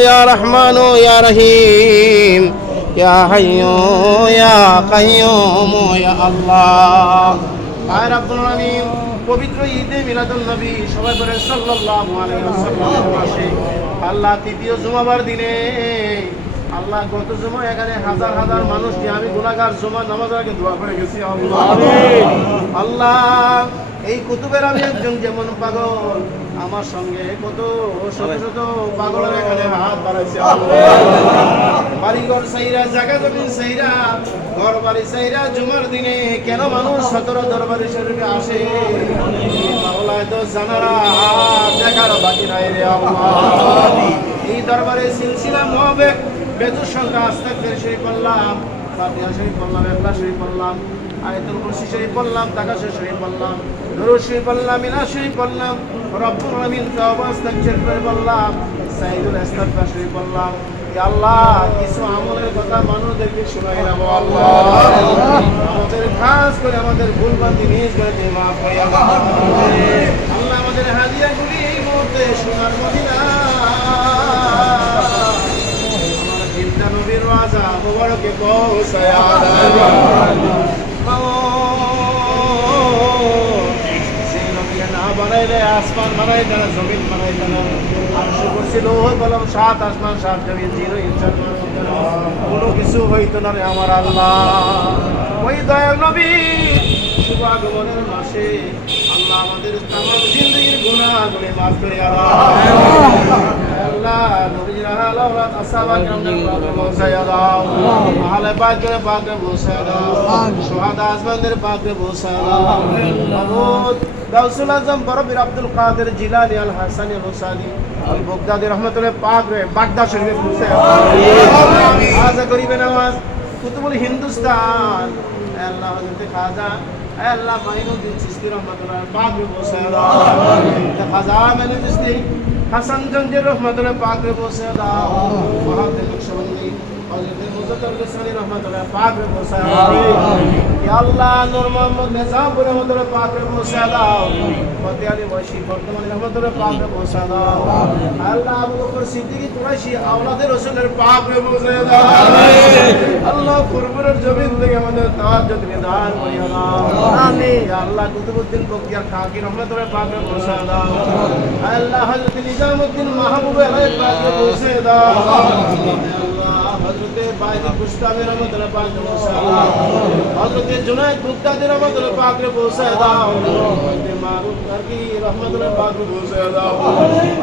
يا رحمن يا رحيم يا حي يا قيوم يا الله আয় রাব্বুল আলামিন পবিত্র ঈদে মিলাদুন নবী সবাই করে সাল্লাল্লাহু আলাইহি ওয়াসাল্লাম মাসে আল্লাহ তৃতীয় জুমাবার দিনে আল্লাহ গত জুমা এখানে হাজার হাজার মানুষ নিয়ে আমি গুনাহগার জুমা নামাজ আগে দোয়া করে গেছি আল্লাহ। এই কুতুবের আমি একজন যেমন পাগল আমার সঙ্গে কত শত শত পাগলের এখানে হাত বাড়াইছে বাড়িঘর সাইরা জায়গা জমিন সাইরা ঘর বাড়ি সাইরা জুমার দিনে কেন মানুষ সতেরো দরবারি শরীফে আসে? মাওলায় তো জানারা দেখার বাকি নাই রে আল্লাহ। এই দরবারে সিলসিলা মহাবেগ বেজুর সংখ্যা আস্তাকের শরীফ পড়লাম ফাতিহা শরীফ পড়লাম একলা শরীফ পড়লাম আয়াতুল কুরসি শরীফ পড়লাম তাকাশ শরীফ পড়লাম দরুদ শরীফ পড়লাম মিনা শরীফ পড়লাম রব্বুল আলামিন তাওবা আস্তাগফির করে পড়লাম সাইদুল শরীফ ইয়া আল্লাহ, কিছু আমলের কথা মানুষদেরকে শোনাই না আল্লাহ। আমাদের খাস করে আমাদের ভুল বান্দি নিজ করে তুমি মাফ করে, আল্লাহ। আমাদের হাদিয়াগুলি এই মুহূর্তে সোনার মদিনা নবীকে না বানাইলে আসমান বানাইতে না জমিন বানাইতে না আরশ করছিল ওই বললাম সাত আসমান সাত জমিন জিরো ইনসান কোনো কিছু হইতো না রে আমার আল্লাহ ওই দয়াল নবী শুভ আগমনের মাসে আল্লাহ আমাদের তামাম জিন্দগির গুনাহগুলি মাফ করে আল্লাহ। আল্লাহ আহলে হুসানি আল বগদাদি রহমতুল্লাহ হিন্দুস্তান আল্লাহ হযরত খাজা মাইনুদ্দিন রহমতুল্লাহ খাজা মেনে চিশতি হাসান জঞ্জির রহমতুল্লাহ পাক বসে দাও। মহাদেব নকশবন্দি পাক রে দাও ইয়া আল্লাহ নূর মোহাম্মদ নিজামপুর রহমতুল্লাহ পাক রে দাও। ফতে আলী ওয়াইশি বর্তমান রহমতুল্লাহ পাক রে বসে দাও। আল্লাহ আবু বকর সিদ্দিকী কুরাইশি আওলাদের রাসূলের পাক রে বসে দাও। আল্লাহ কুরবানের জমিন থেকে আমাদের তাওয়াজ্জুদ নিদান করিয়া দাও আমিন। আল্লাহ কুতুবউদ্দিন বকতিয়ার খাকি রহমতুল্লাহ পাক রে দাও। আল্লাহ হযরত নিজামউদ্দিন মাহবুব আলাইহিস পাক রে বসে দাও। হযরত বাইদি কুস্তামি রহমতুল্লাহ পাক দাও হযরত জুনায়েদ বুগদাদি রহমতুল্লাহ পাক বসে দাও। হযরত মারুফ কাকি রহমতুল্লাহ পাক বসে দাও।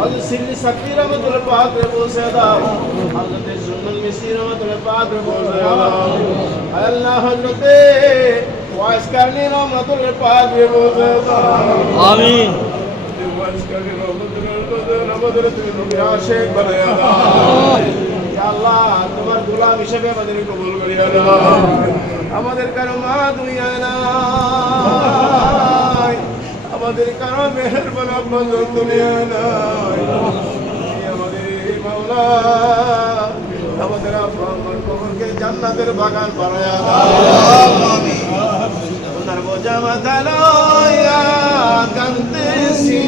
হযরত সিল্লি সাকি রহমতুল্লাহ পাক বসে দাও। হযরত সুন্নাত মিসরি রহমতুল্লাহ পাক বসে দাও। আল্লাহ হযরত ওয়াইস কারনি রহমতুল্লাহ পাক রে বসে দাও। আমিন তোমার গোলাম হিসেবে আমাদের কবুল করিয়া দাও আমাদের কারও মা দুনিয়া নাই। আমাদের কারও মেহরবান আপনার দুনিয়া নাই। আমাদের মাওলা, আমাদের আপনার কবরকে জান্নাতের বাগান বানায়া ওনার বোঝা মাথা লইয়া কান্দেছি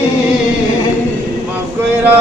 মাফ কইরা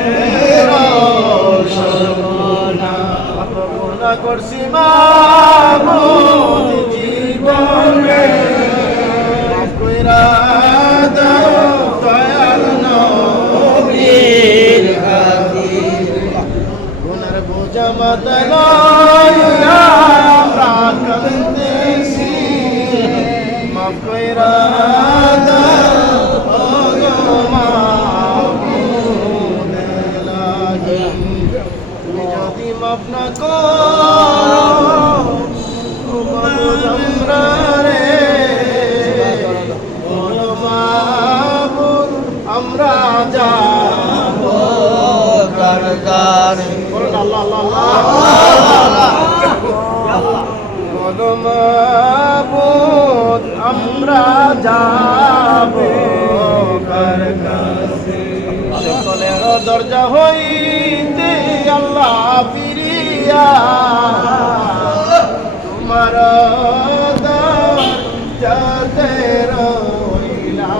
করছি মাবুদ জীবনে। কইরা দাও দয়াল নবীর খাতির গুনার বোঝা মাথায় আমরা যাব কার দরজা হইতে আল্লাহ ফিরিয়া। তোমার দরজাতে রইলাম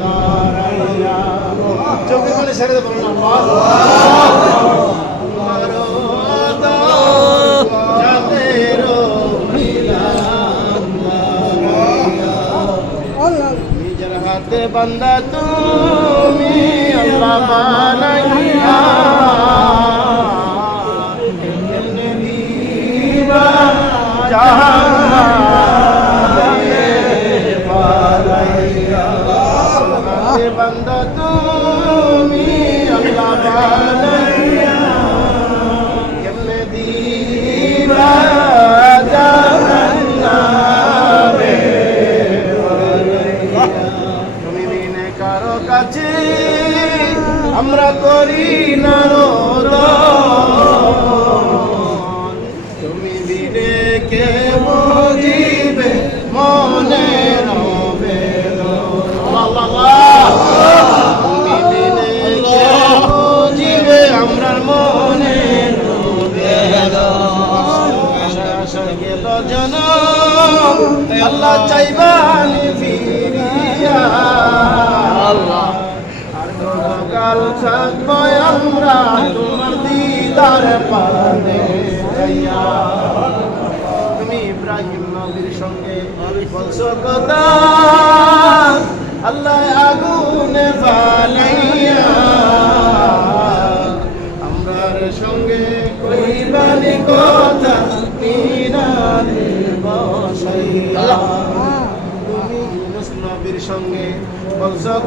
দাঁড়াইয়া। চোখে মানে ছেড়ে দেবো না। হাতে বান্দা তুমি আল্লাহ বানাইয়া।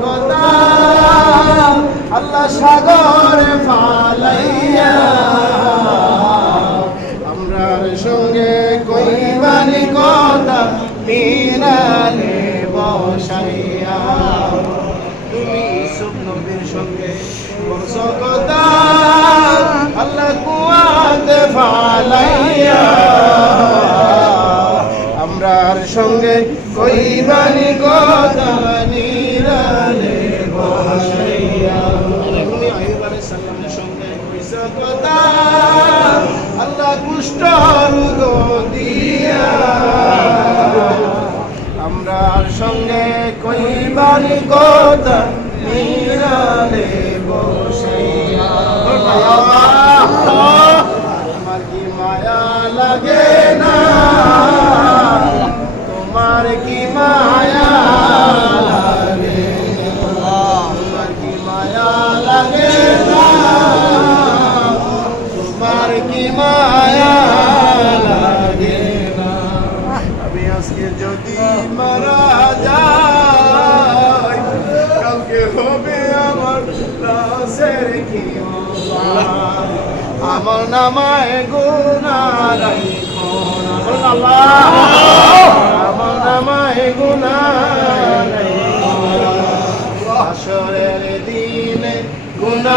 কথা আল্লাহ সাগরে ফালাইয়া। আমরার সঙ্গে কইবানি কথা মিনারে বসাইয়া। তুমি ইউসুফ সঙ্গে বলছো কথা, আল্লাহ কুয়াতে ফালাইয়া। আমরার সঙ্গে কইবানি কথা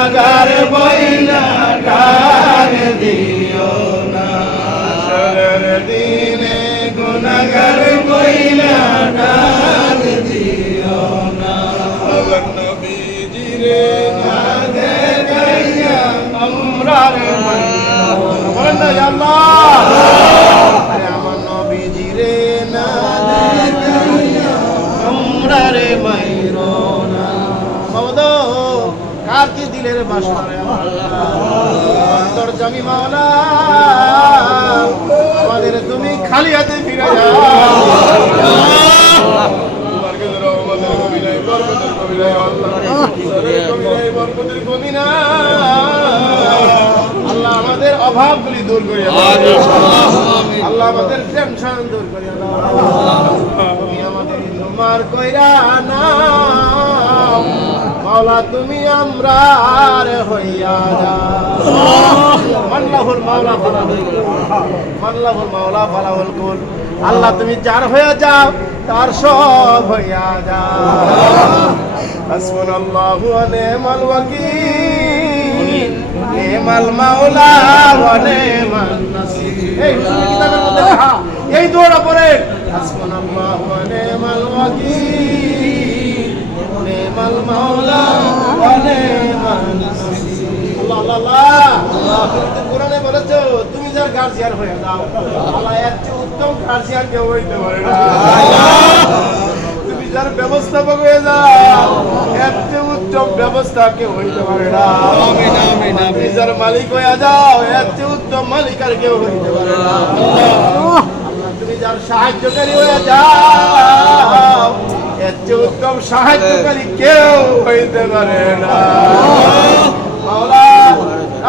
গুনাগার বইনা গান দিও না। দিনে গুনাগার বইনা গান দিও না। আমার নবীজি রে না দেখাইয়া আমরা রে বলেন না ইয়া আল্লাহ। কি দিলের বাসরে অন্তর জমি মাওলা আমাদের তুমি খালি হাতে ফিরে যাও আল্লাহ আমাদের অভাবগুলি দূর করে আল্লাহ আমাদের টেনশন দূর করে আমাদের কইরা নাও। মাওলা, তুমি আমরা আর হইয়া যা মাল্লাহুল মাওলা ফালাহুল মাল্লাহুল মাওলা ফালাহুল কুল। আল্লাহ, তুমি যার হইয়া যাও, তার সব হইয়া যা হাসবুনাল্লাহু ওয়া নি'মাল ওয়াকিল। নি'মাল মাওলা ওয়া নি'মান নাসির। এই কিতাবের মধ্যে লেখা, এই দোয়া পড়েন হাসবুনাল্লাহু ওয়া নি'মাল ওয়াকিল। المولى ونعم কোরআনে বলেছ তুমি যার হয়ে যাও আল্লাহ এর চেয়ে উত্তম গার্জিয়ান কেউ হইতে তুমি যার ব্যবস্থাপক হয়ে যাও এর উত্তম ব্যবস্থা কেউ হইতে পারে না। তুমি যার মালিক হয়ে যাও এর উত্তম মালিক আর কেউ হইতে পারে না। তুমি যার সাহায্যকারী হয়ে যাও এর চেয়ে উত্তম সাহায্যকারী কেউ হইতে পারে না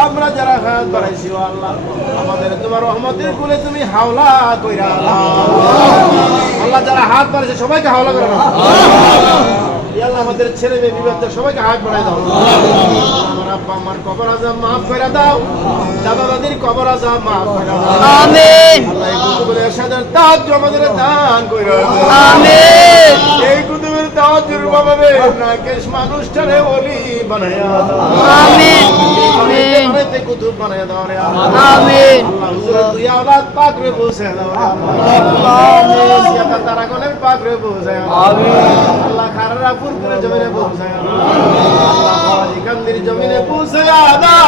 আমরা যারা হাত বাড়াইছি আল্লাহ, আমাদের তোমার রহমতের কোলে তুমি হাওলা কইরা। আল্লাহ, যারা হাত বাড়াইছে, সবাইকে হাওলা করে দাও আমাদের ছেলে মেয়ে বিবাহ সবাইকে হাত বাড়াই দাও। আমার আব্বা আমার কবর আজাব মাফ করে দাও। দাদা দাদির কবর আজাব মাফ করে দাও। আমিন। আল্লাহ এই কুতুবের এরশাদের তাজ আমাদের দান দাও। আমিন। এই কুতুবের তাজ বাবারে। নাকেশ মানুষটারে ওলি বানায়া দাও। আমিন। আমিন। বানাইতে কুতুব বানায়া দাও রে আমিন। আল্লাহ হুজুরের দুই আওলাদ পাক রে পৌঁছে দাও রে আল্লাহ। সিয়াতা তারাগণের পাক রে পৌঁছে দাও আল্লাহ। খারারা ফুরকুরে জমিনে পৌঁছে আল্লাহ কান্দির জমিনে পৌঁছে দাও।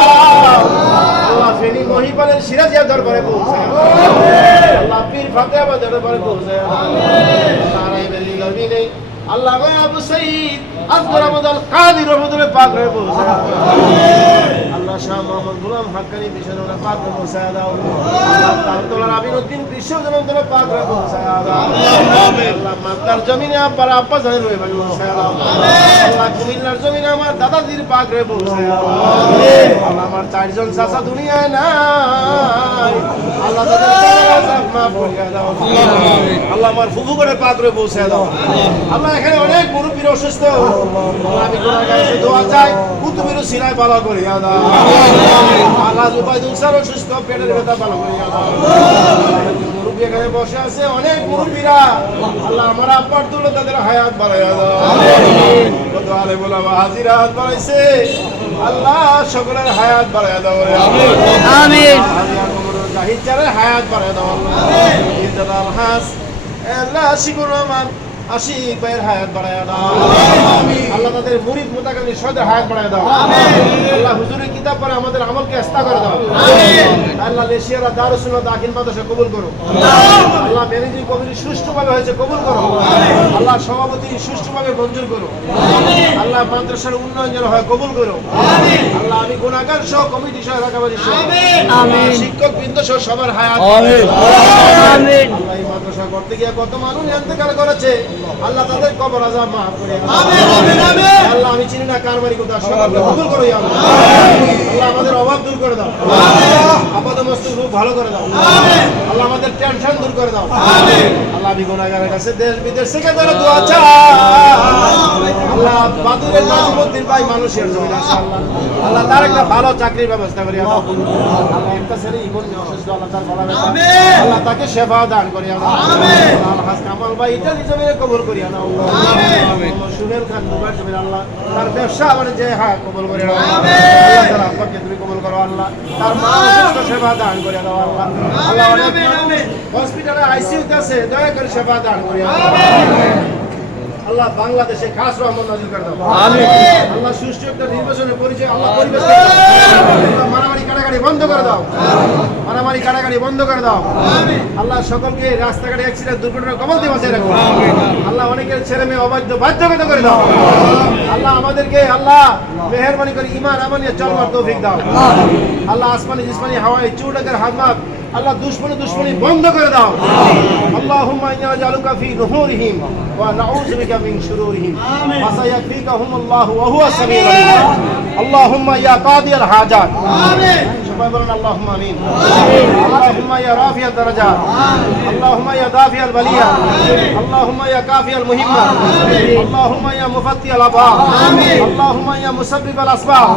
আল্লাহ ফেনী মহিপালের সিরাজিয়া দরবারে দাও। আল্লাহ পীর দরবারে দাও। সারাই বেলি জমিনে আল্লাহ আবু সাইদ। আজগর আমাদের কাদির পাক রে পৌঁছে আল্লাহ শাহ মোহাম্মদ গুলাম হাক্কানি বিশ্বজনের পাক রে পৌঁছে দাও আল্লাহ। বিশ্বজনের পাক রে পৌঁছে দাও আল্লাহ। জমিনে আব্বার রয়ে আল্লাহ। কুমিল্লার জমিনে আমার পাক রে পৌঁছে দাও আল্লাহ। আমার চারজন চাচা দুনিয়ায় নাই। আল্লাহ আল্লাহ আমার ফুফু করে পাক রে পৌঁছে দাও আল্লাহ এখানে অনেক মুরব্বীর অসুস্থ। আমি তোমার হায়াত বাড়াইয়া দাও হাত বাড়াইছে আল্লাহ সকলের হায়াত বাড়াইয়া দাও হায়াত বাড়াইয়া দাও আল্লাহ হাস আল্লাহ আশিক হায়াত বাড়াইয়া দাও তাদের মুরিদ মোতাকানি সদের হায়াত বাড়ায় দাও। আল্লাহ হুজুরের কিতাব পরে আমাদের আমলকে আস্থা করে দাও। আল্লাহ লেশিয়ারা দারুসুল্লাহ দাখিল মাদ্রাসা কবুল করো আল্লাহ। ম্যানেজিং কমিটি সুষ্ঠুভাবে হয়েছে কবুল করো আল্লাহ সভাপতি সুষ্ঠুভাবে মঞ্জুর করো আল্লাহ মাদ্রাসার উন্নয়ন যেন হয় কবুল করো আল্লাহ আমি গুণাগার সহ কমিটি সহ এলাকাবাসী সহ। শিক্ষক বৃন্দ সহ সবার হায়াত আল্লাহ এই মাদ্রাসা করতে গিয়ে কত মানুষ ইন্তেকাল করেছে। আল্লাহ তাদের কবর আজাব মাফ করে আল্লাহ আমি চিনি না কার বাড়ি কোথায় সবাইকে কবুল করো আল্লাহ। Allah. গুনাহগারের কাছে দেশ বিদেশ থেকে যারা দোয়া আল্লাহ বাদুরের নাজিমুদ্দিন ভাই মানুষের জন্য আল্লাহ আল্লাহ তার একটা ভালো চাকরির ব্যবস্থা করি আল্লাহ একটা ছেলে অসুস্থ আল্লাহ তার গলা আল্লাহ তাকে সেবা দান করি আল্লাহ। আল্লাহ কামাল ভাই এটা নিজে কবুল করি আল্লাহ। আল্লাহ খান দুবার জমির আল্লাহ তার ব্যবসা আমার যে হ্যাঁ কবুল করে আল্লাহ। তার আব্বাকে তুমি কবুল করো আল্লাহ। তার মা সেবা দান করে দাও আল্লাহ আল্লাহ হসপিটালে আইসিইউতে আছে দয়া করে সেবা দান আল্লাহ আল্লাহ বাংলাদেশে খাস রহমত নাজিল করে দাও। আল্লাহ সুষ্ঠু একটা নির্বাচনের পরিচয় আল্লাহ পরিবেশ করে দাও। আল্লাহ মারামারি কাটাকাটি বন্ধ করে দাও। মারামারি কাটাকাটি বন্ধ করে দাও। আল্লাহ সকলকে রাস্তাঘাটে অ্যাক্সিডেন্ট দুর্ঘটনা কবল দিয়ে বাঁচিয়ে রাখো। আল্লাহ অনেকের ছেলে মেয়ে অবাধ্য বাধ্যগত করে দাও। আল্লাহ আমাদেরকে আল্লাহ মেহরবানি করে ইমান আমানিয়া চলবার তৌফিক দাও। আল্লাহ আসমানি জিসমানি হাওয়াই চুডাকের হাতমাত আল্লাহ দুশ্মনী দুশ্মনী বন্ধ করে দাও। আল্লাহুম্মা ইন্না নাজালুকা ফি নুহুরিহিম ওয়া নাউযু বিকা মিন শুরুরিহিম ওয়া সায়াকফিকাহুম আল্লাহু ওয়া হুয়া সামিউল আলিম আল্লাহুম্মা ইয়া কাদিয়াল হাজাত আমিন সবাই বলেন আল্লাহুম্মা আমিন আল্লাহুম্মা ইয়া রাফিয়াদ দারাজাত আল্লাহুম্মা ইয়া দাফিয়াল বালিয়া আল্লাহুম্মা ইয়া কাফিয়াল মুহিম্মা আল্লাহুম্মা ইয়া মুফাত্তিয়াল আবওয়াব আল্লাহুম্মা ইয়া মুসাব্বিবাল আসবাব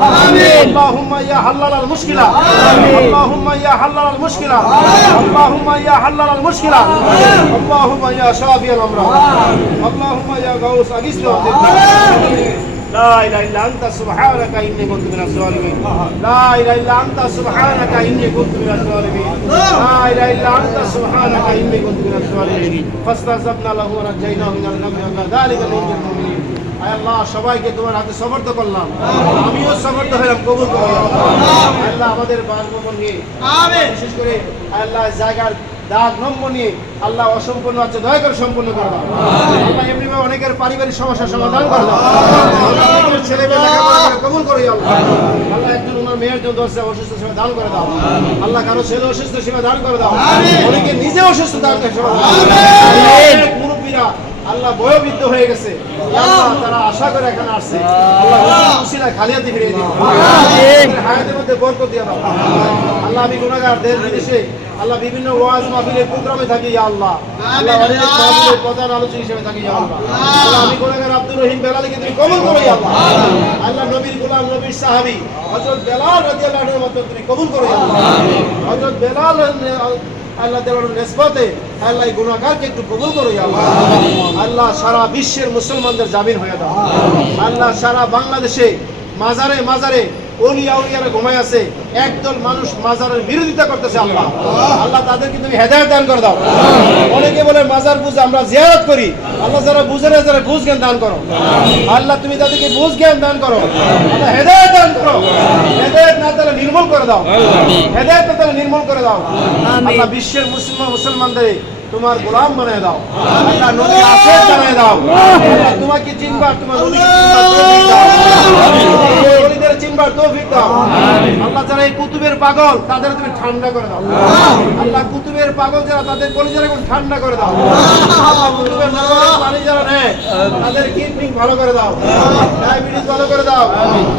আল্লাহুম্মা ইয়া হাল্লালাল মুশকিলা আল্লাহুম্মা ইয়া হাল্লালাল মুশকিলা আল্লাহুম্মা ইয়া হাল্লালাল মুশকিলা আল্লাহুম্মা ইয়া শাফিয়াল আমরাদ আল্লাহুম্মা ইয়া গাউস আগিসনা لا اله الا انت سبحانك اني كنت من الظالمين لا اله الا انت سبحانك اني كنت من الظالمين لا اله الا انت سبحانك اني كنت من الظالمين فاستغفرنا له ونجيناه من الغم وكذلك ننجي المؤمنين আয় আল্লাহ সবাইকে তোমার হাতে সমর্থ করলাম আমিও সমর্থ হলাম কবুল করো আয় আল্লাহ আমাদের বাসভবন নিয়ে বিশেষ করে আয় আল্লাহ জায়গার দাগ নিয়ে আল্লাহ অসম্পূর্ণ আছে দয়া করে সম্পূর্ণ করে দাও। আল্লাহ এমনিভাবে অনেকের পারিবারিক সমস্যার সমাধান করে দাও। ছেলে মেয়ে কবুল করো আল্লাহ। আল্লাহ একজন ওনার মেয়ের জন্য দশটা অসুস্থ সেবা দান করে দাও। আল্লাহ কারও ছেলে অসুস্থ সেবা দান করে দাও। অনেকে নিজে অসুস্থ দান করে সেবা দাও। মুরব্বীরা আল্লাহ বয়োবৃদ্ধ হয়ে গেছে। তারা আশা করে এখানে আসছে। আল্লাহ উসিলায় খালিয়াতি ফিরিয়ে দিও হায়াতের মধ্যে বরকত দিয়ে দাও। আল্লাহ আমি গুনাহগার দেশ বিদেশে আল্লাহ বিভিন্ন ওয়াজ মাহফিলে প্রোগ্রামে থাকি ইয়া আল্লাহ। আল্লাহ অনেক মাহফিলের প্রধান আলোচক হিসেবে থাকি ইয়া আল্লাহ। আল্লাহ। আমি গুনাহগার আব্দুর রহিম বেলালকে তুমি কবুল করো ইয়া আল্লাহ। আল্লাহ। নবীর গোলাম নবীর সাহাবী হযরত বেলাল রাদিয়াল্লাহু আনহুর মত তুমি কবুল করো ইয়া আল্লাহ। হযরত বেলাল আল্লাহ তাআলার নিসবতে আল্লাহ এই গুনাহগারকে একটু কবুল করো ইয়া আল্লাহ। আল্লাহ সারা বিশ্বের মুসলমানদের জামিন হয়ে দাও। আল্লাহ সারা বাংলাদেশে মাজারে মাজারে উলিয়ারা ঘুমায় আছে একদল মানুষ মাজারের বিরোধিতা করতেছে আল্লাহ। আল্লাহ। তাদেরকে তুমি হেদায়ত দান করে দাও। অনেকে বলে মাজার বুঝ আমরা জিয়ারত করি। আল্লাহ যারা বুঝে না যারা বুঝ জ্ঞান দান করো। আল্লাহ তুমি তাদেরকে বুঝ জ্ঞান দান করো। আল্লাহ হেদায়ত দান করো। হেদায়ত না তাহলে নির্মূল করে দাও। হেদায়ত না তাহলে নির্মূল করে দাও। আল্লাহ বিশ্বের মুসলমান মুসলমানদের তোমার গোলাম বানিয়ে দাও। আল্লাহ নদীর আশের বানিয়ে দাও। তোমাকে চিনবার তোমার নদীকে চিনবার তৌফিক দাও। আল্লাহ যারা এই কুতুবের পাগল তাদের তুমি ঠান্ডা করে দাও। আল্লাহ। কুতুবের পাগল যারা তাদের কলিজার এখন ঠান্ডা করে দাও। কুতুবের পানি যারা নেয় তাদের কিডনি ভালো করে দাও। ডায়াবেটিস ভালো করে দাও।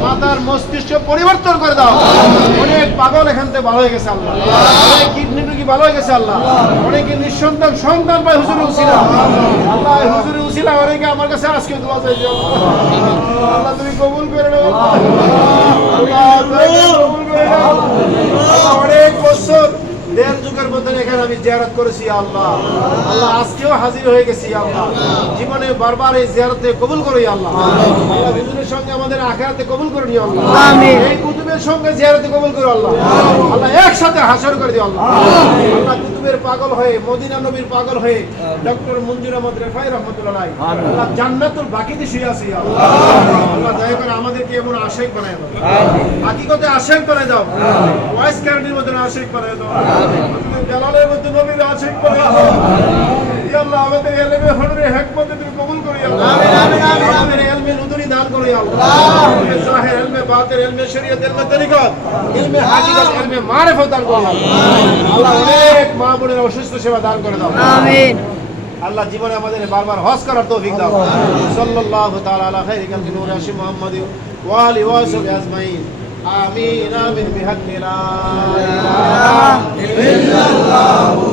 মাথার মস্তিষ্ক পরিবর্তন করে দাও। অনেক পাগল এখান থেকে ভালো হয়ে গেছে আল্লাহ। কিডনি ভালো হয়ে গেছে আল্লাহ। অনেকে নিঃসন্তান সন্তান পায় হুজুরের উসিলা। আল্লাহ এই উসিলা অনেকে আমার কাছে আজকে দোয়া চাইছে। আল্লাহ তুমি কবুল করে নাও। আল্লাহ কবুল করে অনেক বছর দেড় যুগের মধ্যে এখানে আমি জিয়ারত করেছি আল্লাহ। আল্লাহ আজকেও হাজির হয়ে গেছি আল্লাহ। জীবনে বারবার এই জিয়ারতে কবুল করি আল্লাহ। আল্লাহ হুজুরের সঙ্গে আমাদের আখেরাতে কবুল করে নিও আল্লাহ। এই কুতুবের সঙ্গে জিয়ারতে কবুল করো আল্লাহ। আল্লাহ একসাথে হাসর করে দিও আল্লাহ। আল্লাহ কুতুবের পাগল হয়ে মদিনা নবীর পাগল হয়ে ডক্টর মঞ্জুর আহমদ রেফাই রহমতুল্লাহ। আল্লাহ জান্নাতুল বাকিতে শুয়ে আছি আল্লাহ। আল্লাহ দয়া করে আমাদেরকে এমন আশেক বানায় দাও। হাকিকতে আশেক বানায় দাও। ওয়াইস ক্যান্ডির মধ্যে আশেক বানায় দাও। জালালের মধ্যে নবীর আশেক বানায় দাও। আল্লাহ আমাদের এলেমে হলরে হেকমতে তুমি কবুল করি আল্লাহ। আমিন আমিন আমিন এলমে নুদুরি দান করি আল্লাহ। জাহির এলমে শরীয়ত এলমে তরিকত এলমে হাকিকত এলমে মারিফত দান করি আল্লাহ অনেক মা বোনের অসুস্থ সেবা দান করে দাও আমিন আল্লাহ জীবনে আমাদের বারবার হজ করার তৌফিক দাও সাল্লাল্লাহু তাআলা আলা খাইরি কালকি নূর হাশিম মুহাম্মদ ওয়া আলি ওয়া সাহবিহি আজমাইন আমিন আমিন বিহাক্কি লা ইলাহা ইল্লাল্লাহ